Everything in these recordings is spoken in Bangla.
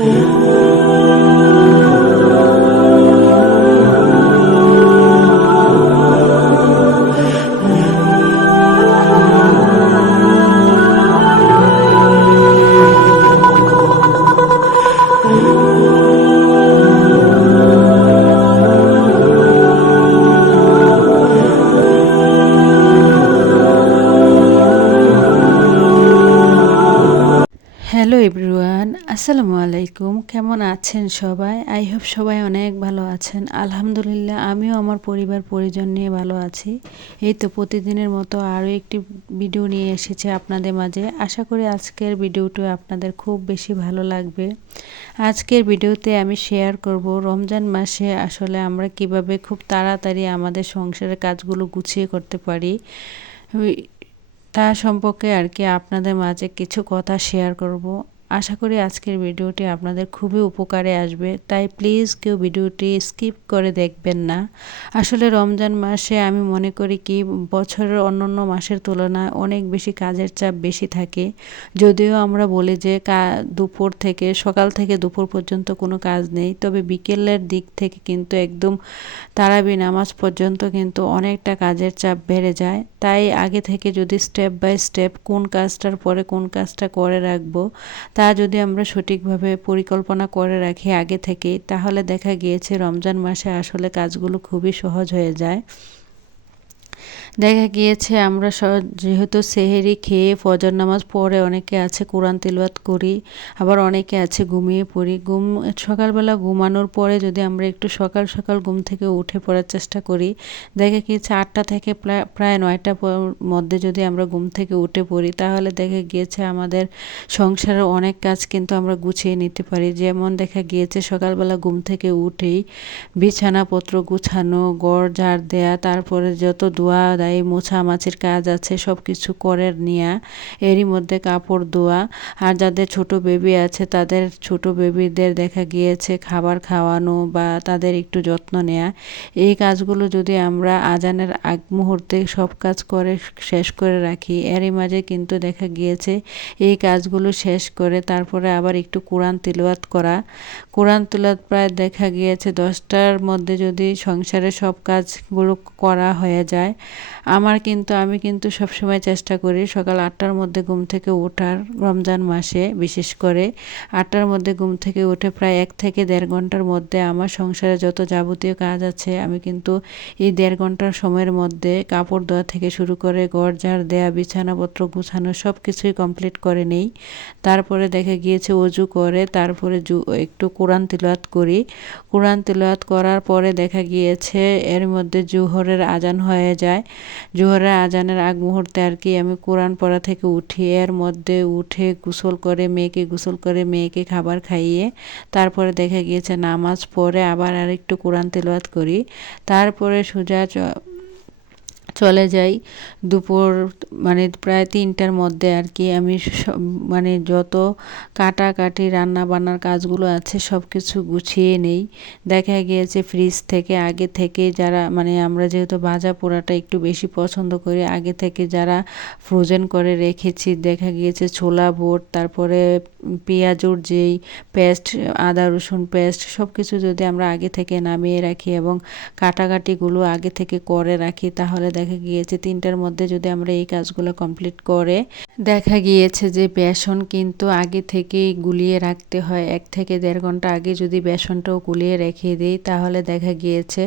Ooh. আসসালামু আলাইকুম। কেমন আছেন সবাই? আই হোপ সবাই অনেক ভালো আছেন। আলহামদুলিল্লাহ, আমিও আমার পরিবার, পরিজন নিয়ে ভালো আছি। এই তো প্রতিদিনের মতো আরও একটি ভিডিও নিয়ে এসেছে আপনাদের মাঝে। আশা করি আজকের ভিডিওটি আপনাদের খুব বেশি ভালো লাগবে। আজকের ভিডিওতে আমি শেয়ার করব রমজান মাসে আসলে আমরা কীভাবে খুব তাড়াতাড়ি আমাদের সংসারের কাজগুলো গুছিয়ে করতে পারি। তা সম্পর্কে আর কি আপনাদের মাঝে কিছু কথা শেয়ার করব। আশা করি আজকের ভিডিওটি আপনাদের খুবই উপকারে আসবে, তাই প্লিজ কেউ ভিডিওটি স্কিপ করে দেখবেন না। আসলে রমজান মাসে আমি মনে করি কি, বছরের অন্যান্য মাসের তুলনায় অনেক বেশি কাজের চাপ বেশি থাকে। যদিও আমরা বলি যে দুপুর থেকে, সকাল থেকে দুপুর পর্যন্ত কোনো কাজ নেই, তবে বিকেলের দিক থেকে কিন্তু একদম তারাবি নামাজ পর্যন্ত কিন্তু অনেকটা কাজের চাপ বেড়ে যায়। তাই আগে থেকে যদি স্টেপ বাই স্টেপ কোন কাজটার পরে কোন কাজটা করে রাখব তা যদি আমরা সঠিকভাবে পরিকল্পনা করে রাখি আগে থেকে তাহলে দেখা গিয়েছে রমজান মাসে আসলে কাজগুলো খুবই সহজ হয়ে যায়। দেখা গিয়েছে আমরা যেহেতু সেহেরি খেয়ে ফজর নামাজ পড়ে অনেকে আছে কোরআন তিলওয়াত করি, আবার অনেকে আছে ঘুমিয়ে পড়ি। ঘুম, সকালবেলা ঘুমানোর পরে যদি আমরা একটু সকাল সকাল ঘুম থেকে উঠে পড়ার চেষ্টা করি, দেখা গিয়েছে আটটা থেকে প্রায় নয়টা মধ্যে যদি আমরা ঘুম থেকে উঠে পড়ি, তাহলে দেখা গিয়েছে আমাদের সংসারের অনেক কাজ কিন্তু আমরা গুছিয়ে নিতে পারি। যেমন দেখা গিয়েছে সকালবেলা ঘুম থেকে উঠেই বিছানাপত্র গুছানো গড় ঝাড় দেয়া, তারপরে যত ধোয়া এই মোছামাছির কাজ আছে সব কিছু করে নেওয়া এরই মধ্যে কাপড় ধোয়া। আর যাদের ছোট বেবি আছে, তাদের ছোট বেবিদের দেখা গিয়েছে খাবার খাওয়ানো বা তাদের একটু যত্ন নেওয়া এই কাজগুলো যদি আমরা আজানের আগ মুহূর্তে সব কাজ করে শেষ করে রাখি, এরই মাঝে কিন্তু দেখা গিয়েছে এই কাজগুলো শেষ করে তারপরে আবার একটু কোরআন তিলওয়াত করা। কোরআন তিলওয়াত প্রায় দেখা গিয়েছে দশটার মধ্যে যদি সংসারে সব কাজগুলো করা হয়ে যায় আমার কিন্তু, আমি কিন্তু সবসময় চেষ্টা করি সকাল আটটার মধ্যে ঘুম থেকে ওঠার রমজান মাসে, বিশেষ করে আটটার মধ্যে ঘুম থেকে উঠে প্রায় এক থেকে দেড় ঘণ্টার মধ্যে আমার সংসারে যত যাবতীয় কাজ আছে, আমি কিন্তু এই দেড় ঘণ্টার সময়ের মধ্যে কাপড় ধোয়া থেকে শুরু করে ঘর ঝাড় দেয়া, বিছানাপত্র গুছানো সব কিছুই কমপ্লিট করে নেই। তারপরে দেখে গিয়েছে অজু করে, তারপরে জু, একটু কোরআন তিলাত করি। কোরআন তিলাত করার পরে দেখা গিয়েছে এর মধ্যে জুহরের আজান হয়ে যায়। জোহরের আজানের আগ মুহূর্তে আর কি আমি কোরআন পড়া থেকে উঠি, এর মধ্যে উঠে গোসল করে মেয়েকে গোসল করে মেয়েকে খাবার খাইয়ে তারপরে দেখা গিয়েছে নামাজ পড়ে আবার আরেকটু কোরআন তেলাওয়াত করি। তারপরে সোজা চলে যাই। দুপুর মানে প্রায় তিনটার মধ্যে আর কি আমি মানে যত কাটাকাটি রান্না বান্নার কাজগুলো আছে সব কিছু গুছিয়ে নেই। দেখা গিয়েছে ফ্রিজ থেকে আগে থেকে যারা মানে আমরা যেহেতু ভাজা পোড়াটা একটু বেশি পছন্দ করি, আগে থেকে যারা ফ্রোজেন করে রেখেছি, দেখা গিয়েছে ছোলা, বোট, তারপরে পেঁয়াজুর যেই পেস্ট আদা, রসুন পেস্ট সব কিছু যদি আমরা আগে থেকে নামিয়ে রাখি এবং কাটাকাটিগুলো আগে থেকে করে রাখি, তাহলে দেখা গিয়েছে তিনটার মধ্যে যদি আমরা এই কাজগুলো কমপ্লিট করে, দেখা গিয়েছে যে বেসন কিন্তু আগে থেকেই গুলিয়ে রাখতে হয়। এক থেকে দেড় ঘণ্টা আগে যদি বেসনটাও গুলিয়ে রেখে দিই, তাহলে দেখা গিয়েছে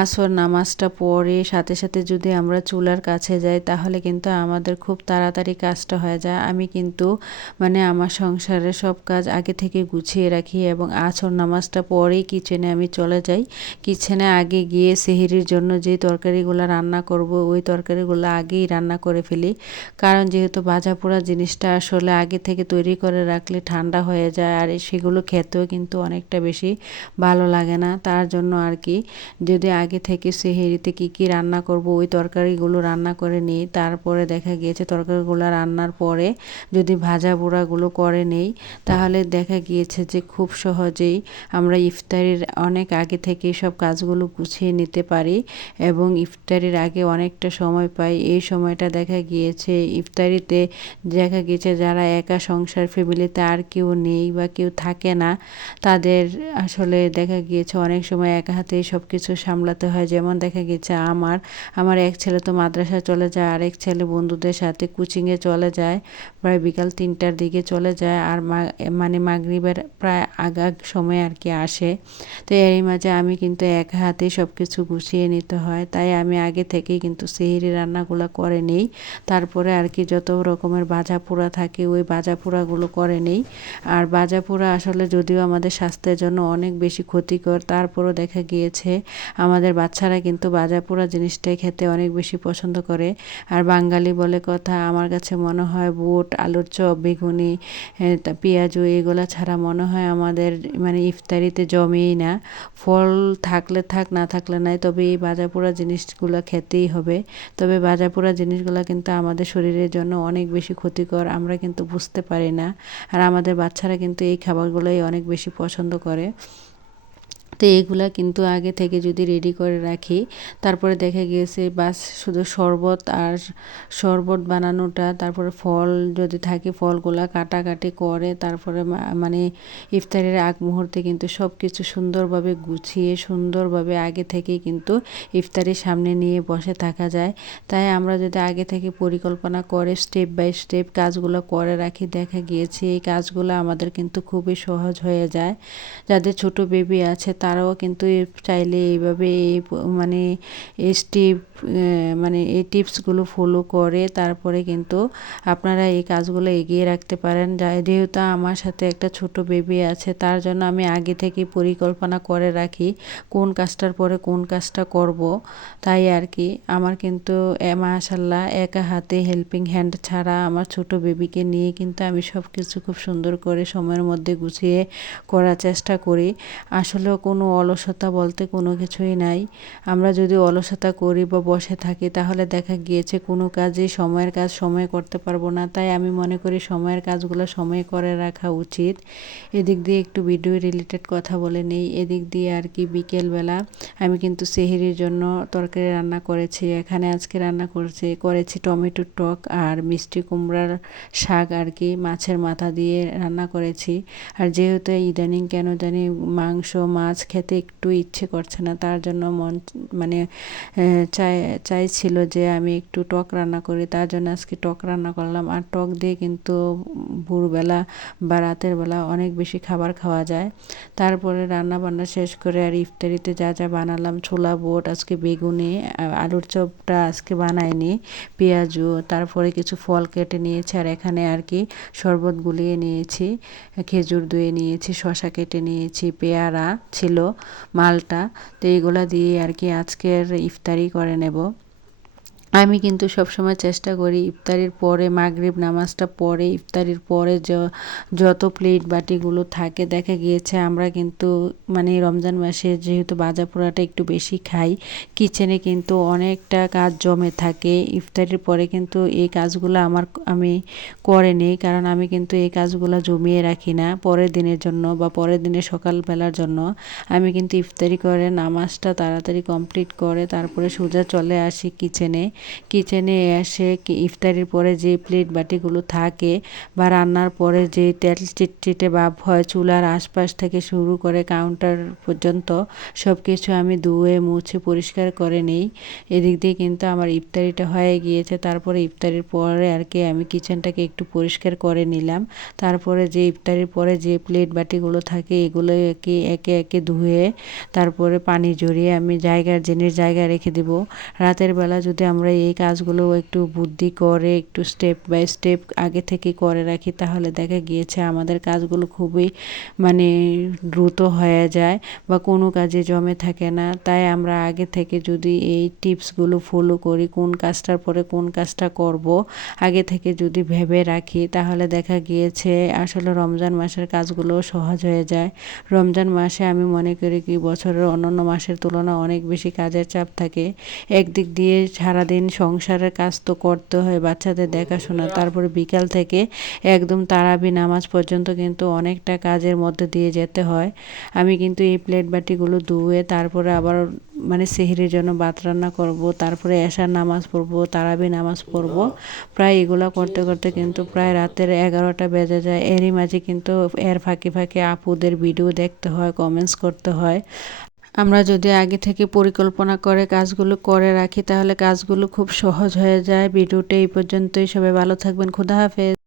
আসর নামাজটা পরে সাথে সাথে যদি আমরা চুলার কাছে যাই, তাহলে কিন্তু আমাদের খুব তাড়াতাড়ি কাজটা হয়ে যায়। আমি কিন্তু মানে আমার সংসারের সব কাজ আগে থেকে গুছিয়ে রাখি এবং আসর নামাজটা পরেই কিচেনে আমি চলে যাই। কিচেনে আগে গিয়ে সেহেরির জন্য যে তরকারিগুলো রান্না করব ওই তরকারিগুলো আগেই রান্না করে ফেলি। কারণ যেহেতু ভাজা পোড়া জিনিসটা আসলে আগে থেকে তৈরি করে রাখলে ঠান্ডা হয়ে যায় আর সেগুলো খেতেও কিন্তু অনেকটা বেশি ভালো লাগে না। তার জন্য আর কি, যদি আগে থেকে সেহেরিতে কি কি রান্না করব, ওই তরকারিগুলো রান্না করে নিই। তারপরে দেখা গিয়েছে তরকারিগুলো রান্নার পরে যদি ভাজা পোড়াগুলো করে নেই, তাহলে দেখা গিয়েছে যে খুব সহজেই আমরা ইফতারির অনেক আগে থেকে সব কাজগুলো গুছিয়ে নিতে পারি এবং ইফতারির আগে অনেকটা সময় পাই। এই সময়টা দেখা গিয়েছে, ইফতারিতে দেখা গিয়েছে যারা একা সংসার, ফ্যামিলিতে আর কেউ নেই বা কেউ থাকে না, তাদের আসলে দেখা গিয়েছে অনেক সময় একা হাতেই সব কিছু সামলাতে হয়। যেমন দেখা গিয়েছে আমার আমার এক ছেলে তো মাদ্রাসায় চলে যায়, আরেক ছেলে বন্ধুদের সাথে কোচিংয়ে চলে যায়, প্রায় বিকাল তিনটার দিকে চলে যায়, আর মানে মাগরিবের প্রায় আগাগ সময় আর কি আসে। তো এরই মাঝে আমি কিন্তু এক হাতেই সব কিছু গুছিয়ে নিতে হয়। তাই আমি আগে থেকেই কিন্তু সেহেরি রান্নাগুলো করে নিই। তারপরে আর কি যত রকমের ভাজা পোড়া থাকে, ওই ভাজা পোড়াগুলো করে নিই। আর ভাজা পোড়া আসলে যদিও আমাদের স্বাস্থ্যের জন্য অনেক বেশি ক্ষতিকর, তারপরও দেখা গিয়েছে আমাদের বাচ্চারা কিন্তু ভাজা পোড়া জিনিসটাই খেতে অনেক বেশি পছন্দ করে। আর বাঙালি বলে কথা, আমার কাছে মনে হয় বুট, আলুর চপ, বেগুনি পেঁয়াজু এগুলো ছাড়া মনে হয় আমাদের মানে ইফতারিতে জমেই না। ফল থাকলে থাক, না থাকলে নাই, তবে এই ভাজা পোড়া জিনিসগুলো খেতেই হবে। তবে ভাজা পোড়া জিনিসগুলো কিন্তু আমাদের শরীরের জন্য অনেক বেশি ক্ষতিকর, আমরা কিন্তু বুঝতে পারি না। আর আমাদের বাচ্চারা কিন্তু এই খাবারগুলোই অনেক বেশি পছন্দ করে। তো এইগুলা কিন্তু আগে থেকে যদি রেডি করে রাখি, তারপরে দেখা গিয়েছে বাস শুধু শরবত আর শরবত বানানোটা, তারপরে ফল যদি থাকে, ফলগুলা কাটাকাটি করে, তারপরে মানে ইফতারের আগ মুহূর্তে কিন্তু সব কিছু সুন্দরভাবে গুছিয়ে, সুন্দরভাবে আগে থেকেই কিন্তু ইফতারির সামনে নিয়ে বসে থাকা যায়। তাই আমরা যদি আগে থেকে পরিকল্পনা করে স্টেপ বাই স্টেপ কাজগুলো করে রাখি, দেখা গিয়েছে এই কাজগুলো আমাদের কিন্তু খুবই সহজ হয়ে যায়। যাদের ছোট বেবি আছে তারাও কিন্তু চাইলে এইভাবে এই মানে এই স্টেপ মানে এই টিপসগুলো ফলো করে, তারপরে কিন্তু আপনারা এই কাজগুলো এগিয়ে রাখতে পারেন। যেহেতু আমার সাথে একটা ছোট বেবি আছে, তার জন্য আমি আগে থেকে পরিকল্পনা করে রাখি, কোন কাজটার পরে কোন কাজটা করব। তাই আর কি, আমার কিন্তু মাশাল্লাহ একা হাতে হেল্পিং হ্যান্ড ছাড়া আমার ছোট বেবিকে নিয়ে কিন্তু আমি সব কিছু খুব সুন্দর করে সময়ের মধ্যে গুছিয়ে করার চেষ্টা করি। আসলেও কোনো অলসতা বলতে কোনো কিছুই নাই। আমরা যদি অলসতা করি বা বসে থাকি, তাহলে দেখা গিয়েছে কোনো কাজে সময়ের কাজ সময়ে করতে পারব না। তাই আমি মনে করি সময়ের কাজগুলো সময়ে করে রাখা উচিত। এদিক দিয়ে একটু ভিডিও রিলেটেড কথা বলে নেই। এদিক দিয়ে আর কি বিকেলবেলা আমি কিন্তু সেহেরির জন্য তরকারি রান্না করেছি। এখানে আজকে রান্না করেছি করেছি টমেটো টক আর মিষ্টি কুমড়ার শাক আর কি, মাছের মাথা দিয়ে রান্না করেছি। আর যেহেতু ইদানিং কেন জানি মাংস, মাছ খেতে একটু ইচ্ছে করছে না। তার জন্য মন মানে চাই, চাইছিল যে আমি একটু টক রান্না করি। তার জন্য আজকে টক রান্না করলাম। আর টক দিয়ে কিন্তু ভোরবেলা বা রাতের বেলা অনেক বেশি খাবার খাওয়া যায়। তারপরে রান্না বান্না শেষ করে আর ইফতারিতে যা যা বানালাম, ছোলা, বোট, আজকে বেগুনি আলুর চপটা আজকে বানাইনি, পেঁয়াজু, তারপরে কিছু ফল কেটে নিয়েছি আর এখানে আর কি শরবত গুলিয়ে নিয়েছি, খেজুর ধুয়ে নিয়েছি শশা কেটে নিয়েছি, পেয়ারা ছিল মালটা। তো এইগুলা দিয়ে আর কি আজকের ইফতারি করে নেব। আমি কিন্তু সবসময় চেষ্টা করি ইফতারির পরে, মাগরিব নামাজটা পরে, ইফতারির পরে যত প্লেট বাটিগুলো থাকে, দেখা গিয়েছে আমরা কিন্তু মানে রমজান মাসে যেহেতু বাজা পোড়াটা একটু বেশি খাই কিচেনে কিন্তু অনেকটা কাজ জমে থাকে। ইফতারির পরে কিন্তু এই কাজগুলো আমার আমি করে নেই, কারণ আমি কিন্তু এই কাজগুলো জমিয়ে রাখি না। পরের দিনের জন্য বা পরের দিনের সকালবেলার জন্য আমি কিন্তু ইফতারি করে, নামাজটা তাড়াতাড়ি কমপ্লিট করে, তারপরে সোজা চলে আসি কিচেনে কিচেনে এসে ইফতারির পরে যে প্লেট বাটিগুলো থাকে বা রান্নার পরে যে তেল চিটচিটে ভাব হয় চুলার আশপাশ থেকে শুরু করে কাউন্টার পর্যন্ত সব কিছু আমি ধুয়ে, মুছে, পরিষ্কার করে নিই। এদিক দিয়ে কিন্তু আমার ইফতারিটা হয়ে গিয়েছে। তারপরে ইফতারির পরে আর কি আমি কিচেনটাকে একটু পরিষ্কার করে নিলাম। তারপরে যে ইফতারির পরে যে প্লেট বাটিগুলো থাকে এগুলো একে একে একে ধুয়ে তারপরে পানি জড়িয়ে আমি জায়গার জিনিস জায়গায় রেখে দেবো। রাতের বেলা যদি আমরা আমরা এই কাজগুলো একটু বুদ্ধি করে, একটু স্টেপ বাই স্টেপ আগে থেকে করে রাখি, তাহলে দেখা গিয়েছে আমাদের কাজগুলো খুবই মানে দ্রুত হয়ে যায় বা কোনো কাজে জমে থাকে না। তাই আমরা আগে থেকে যদি এই টিপসগুলো ফলো করি, কোন কাজটার পরে কোন কাজটা করব, আগে থেকে যদি ভেবে রাখি, তাহলে দেখা গিয়েছে আসলে রমজান মাসের কাজগুলো সহজ হয়ে যায়। রমজান মাসে আমি মনে করি কি, বছরের অন্যান্য মাসের তুলনায় অনেক বেশি কাজের চাপ থাকে। একদিক দিয়ে সারাদিন সারাদিন সংসারের কাজ তো করতে হয়, বাচ্চাদের দেখাশোনা। তারপরে বিকাল থেকে একদম তারাবি নামাজ পর্যন্ত কিন্তু অনেকটা কাজের মধ্যে দিয়ে যেতে হয়। আমি কিন্তু এই প্লেট বাটিগুলো ধুয়ে তারপরে আবার মানে সেহরির জন্য ভাত রান্না করব, তারপরে এশার নামাজ পড়ব, তারাবি নামাজ পড়ব। প্রায় এগুলো করতে করতে কিন্তু প্রায় রাতের এগারোটা বেজে যায়। এরই মাঝে কিন্তু এর ফাঁকে ফাঁকে আপুদের ভিডিও দেখতে হয় কমেন্টস করতে হয়। আমরা যদি আগে থেকে পরিকল্পনা করে কাজগুলো করে রাখি, তাহলে কাজগুলো খুব সহজ হয়ে যায়। ভিডিওটা এই পর্যন্তই। সবাই ভালো থাকবেন। খুদা হাফেজ।